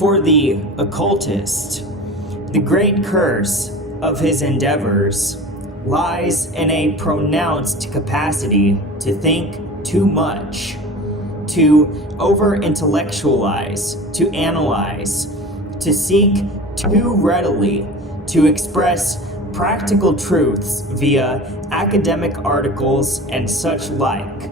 For the occultist, the great curse of his endeavors lies in a pronounced capacity to think too much, to over-intellectualize, to analyze, to seek too readily, to express practical truths via academic articles and such like.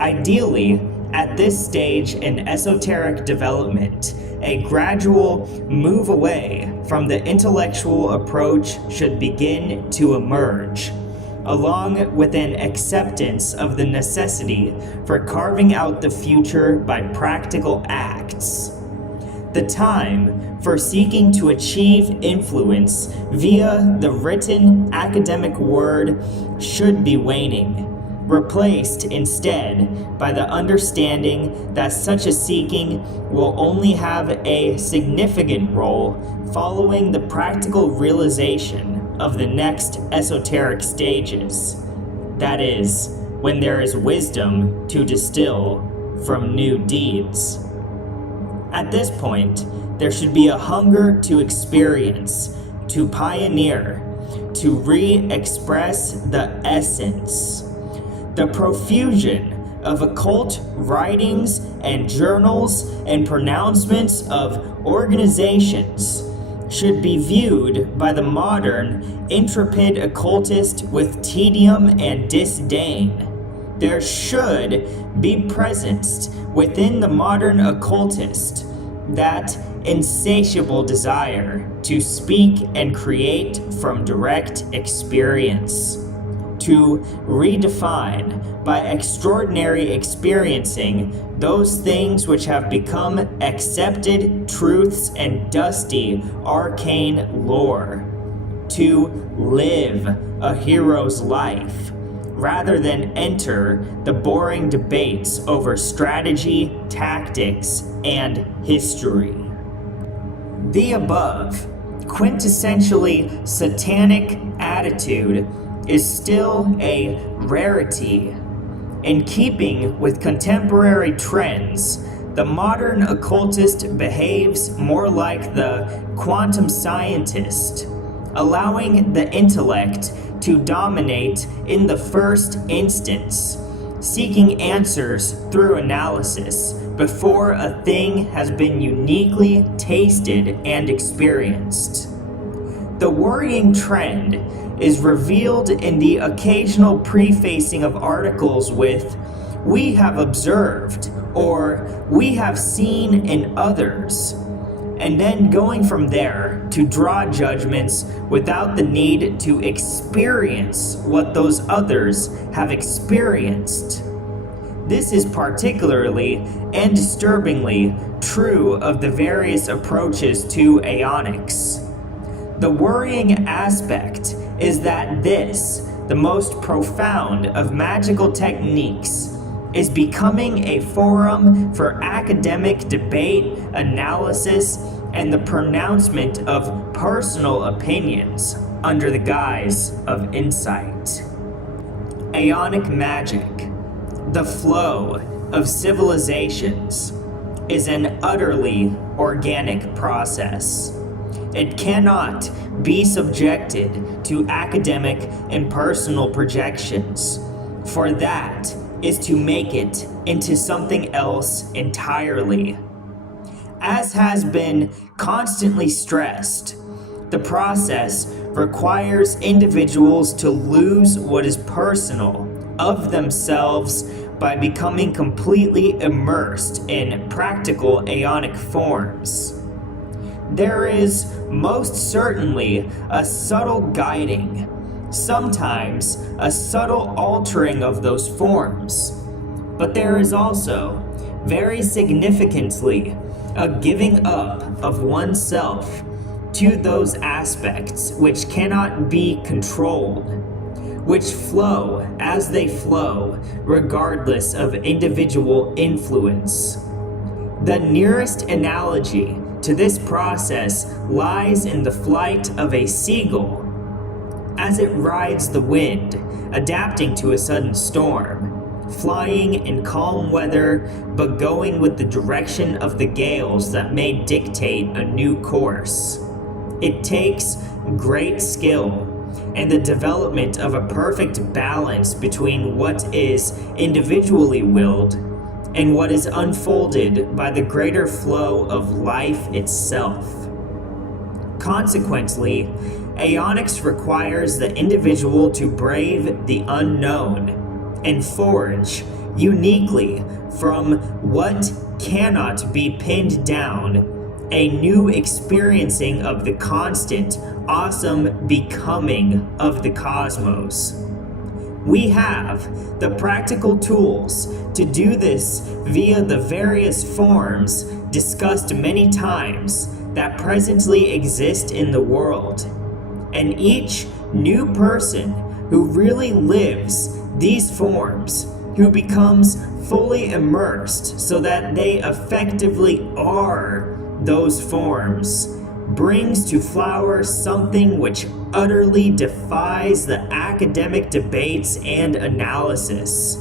Ideally, at this stage in esoteric development, a gradual move away from the intellectual approach should begin to emerge, along with an acceptance of the necessity for carving out the future by practical acts. The time for seeking to achieve influence via the written academic word should be waning, replaced instead by the understanding that such a seeking will only have a significant role following the practical realization of the next esoteric stages. That is, when there is wisdom to distill from new deeds. At this point, there should be a hunger to experience, to pioneer, to re-express the essence. The profusion of occult writings and journals and pronouncements of organizations should be viewed by the modern, intrepid occultist with tedium and disdain. There should be present within the modern occultist that insatiable desire to speak and create from direct experience, to redefine by extraordinary experiencing those things which have become accepted truths and dusty arcane lore, to live a hero's life, rather than enter the boring debates over strategy, tactics, and history. The above quintessentially satanic attitude is still a rarity. In keeping with contemporary trends, the modern occultist behaves more like the quantum scientist, allowing the intellect to dominate in the first instance, seeking answers through analysis before a thing has been uniquely tasted and experienced. The worrying trend is revealed in the occasional prefacing of articles with, "We have observed," or "We have seen in others," and then going from there to draw judgments without the need to experience what those others have experienced. This is particularly and disturbingly true of the various approaches to aeonics. The worrying aspect is that this, the most profound of magical techniques, is becoming a forum for academic debate, analysis, and the pronouncement of personal opinions under the guise of insight. Aeonic magic, the flow of civilizations, is an utterly organic process. It cannot be subjected to academic and personal projections, for that is to make it into something else entirely. As has been constantly stressed, the process requires individuals to lose what is personal of themselves by becoming completely immersed in practical aeonic forms. There is most certainly a subtle guiding, sometimes a subtle altering of those forms, but there is also, very significantly, a giving up of oneself to those aspects which cannot be controlled, which flow as they flow regardless of individual influence. The nearest analogy to this process lies in the flight of a seagull as it rides the wind, adapting to a sudden storm. flying in calm weather, but going with the direction of the gales that may dictate a new course. It takes great skill and the development of a perfect balance between what is individually willed and what is unfolded by the greater flow of life itself. Consequently, aeonics requires the individual to brave the unknown and forge uniquely from what cannot be pinned down a new experiencing of the constant, awesome becoming of the cosmos. We have the practical tools to do this via the various forms discussed many times that presently exist in the world. And each new person who really lives these forms, who becomes fully immersed so that they effectively are those forms, brings to flower something which utterly defies the academic debates and analysis.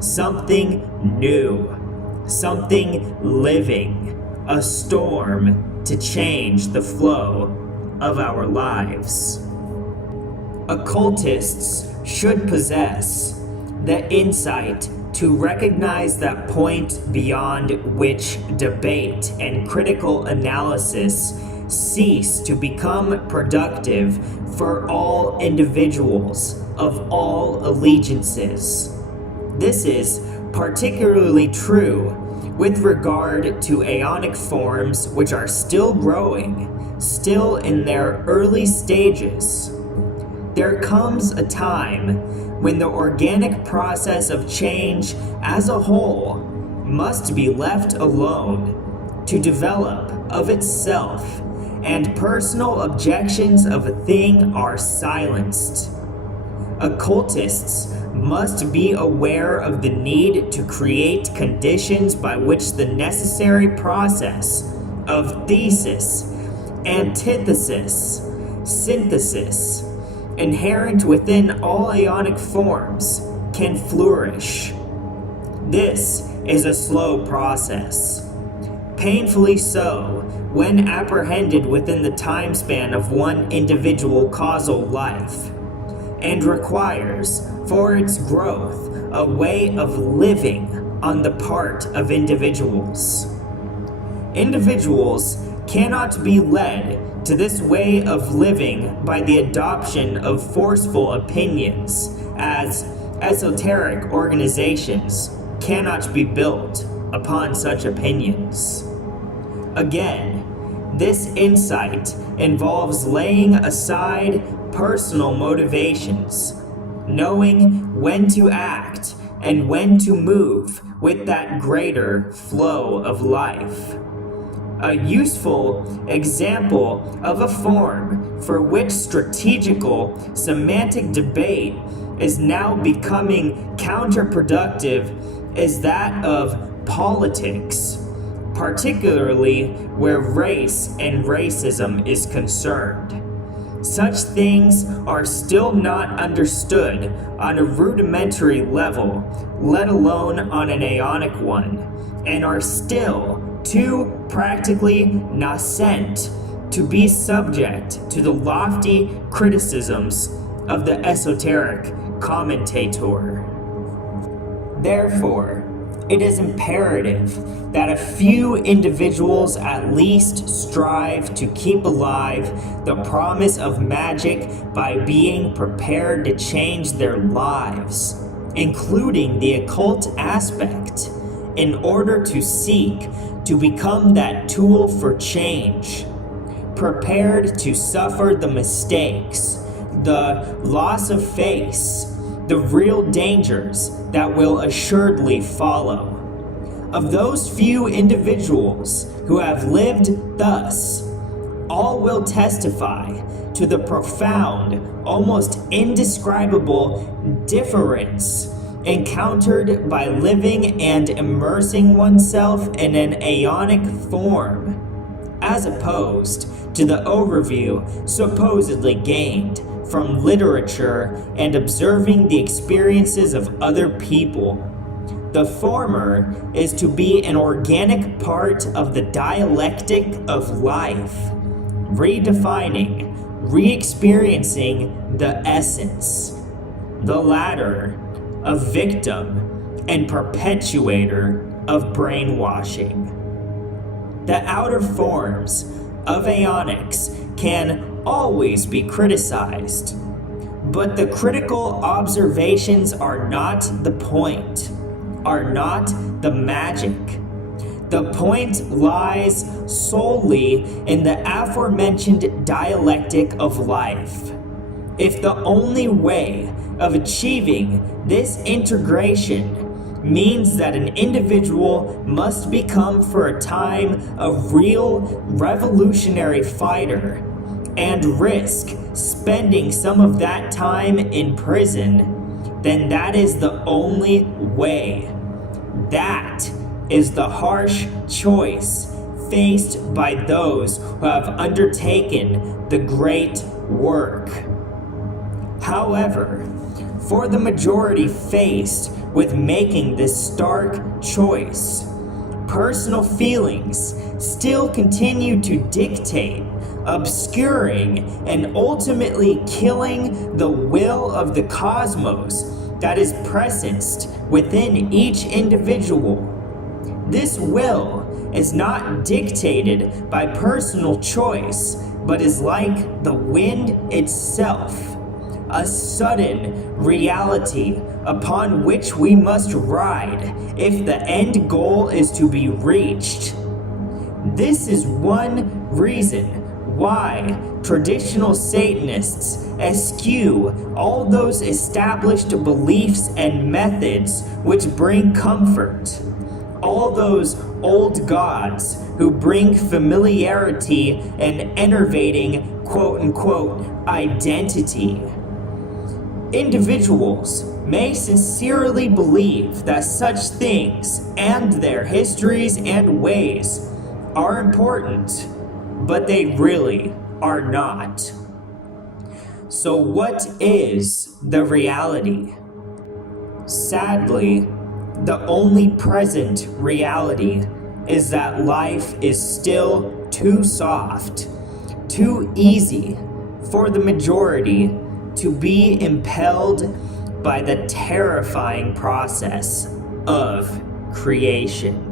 Something new, something living, a storm to change the flow of our lives. Occultists should possess the insight to recognize that point beyond which debate and critical analysis cease to become productive for all individuals of all allegiances. This is particularly true with regard to aeonic forms which are still growing, still in their early stages. There comes a time when the organic process of change as a whole must be left alone to develop of itself, and personal objections of a thing are silenced. Occultists must be aware of the need to create conditions by which the necessary process of thesis, antithesis, synthesis, inherent within all aeonic forms, can flourish. This is a slow process, painfully so when apprehended within the time span of one individual causal life, and requires for its growth a way of living on the part of individuals. Individuals cannot be led to this way of living by the adoption of forceful opinions, as esoteric organizations cannot be built upon such opinions. Again, this insight involves laying aside personal motivations, knowing when to act and when to move with that greater flow of life. A useful example of a form for which strategical semantic debate is now becoming counterproductive is that of politics, particularly where race and racism is concerned. Such things are still not understood on a rudimentary level, let alone on an aeonic one, and are still too practically nascent to be subject to the lofty criticisms of the esoteric commentator. Therefore, it is imperative that a few individuals at least strive to keep alive the promise of magic by being prepared to change their lives, including the occult aspect, in order to seek to become that tool for change, prepared to suffer the mistakes, the loss of face, the real dangers that will assuredly follow. Of those few individuals who have lived thus, all will testify to the profound, almost indescribable difference encountered by living and immersing oneself in an aeonic form, as opposed to the overview supposedly gained from literature and observing the experiences of other people. The former is to be an organic part of the dialectic of life, redefining, re-experiencing the essence. The latter, a victim and perpetuator of brainwashing. The outer forms of aeonics can always be criticized, but the critical observations are not the point, are not the magic. The point lies solely in the aforementioned dialectic of life. If the only way of achieving this integration means that an individual must become for a time a real revolutionary fighter and risk spending some of that time in prison, then that is the only way. That is the harsh choice faced by those who have undertaken the great work. However, for the majority faced with making this stark choice, personal feelings still continue to dictate, obscuring and ultimately killing the will of the cosmos that is presenced within each individual. This will is not dictated by personal choice, but is like the wind itself, a sudden reality upon which we must ride if the end goal is to be reached. This is one reason why traditional Satanists eschew all those established beliefs and methods which bring comfort, all those old gods who bring familiarity and enervating quote-unquote identity. Individuals may sincerely believe that such things and their histories and ways are important, but they really are not. So what is the reality? Sadly, the only present reality is that life is still too soft, too easy for the majority to be impelled by the terrifying process of creation.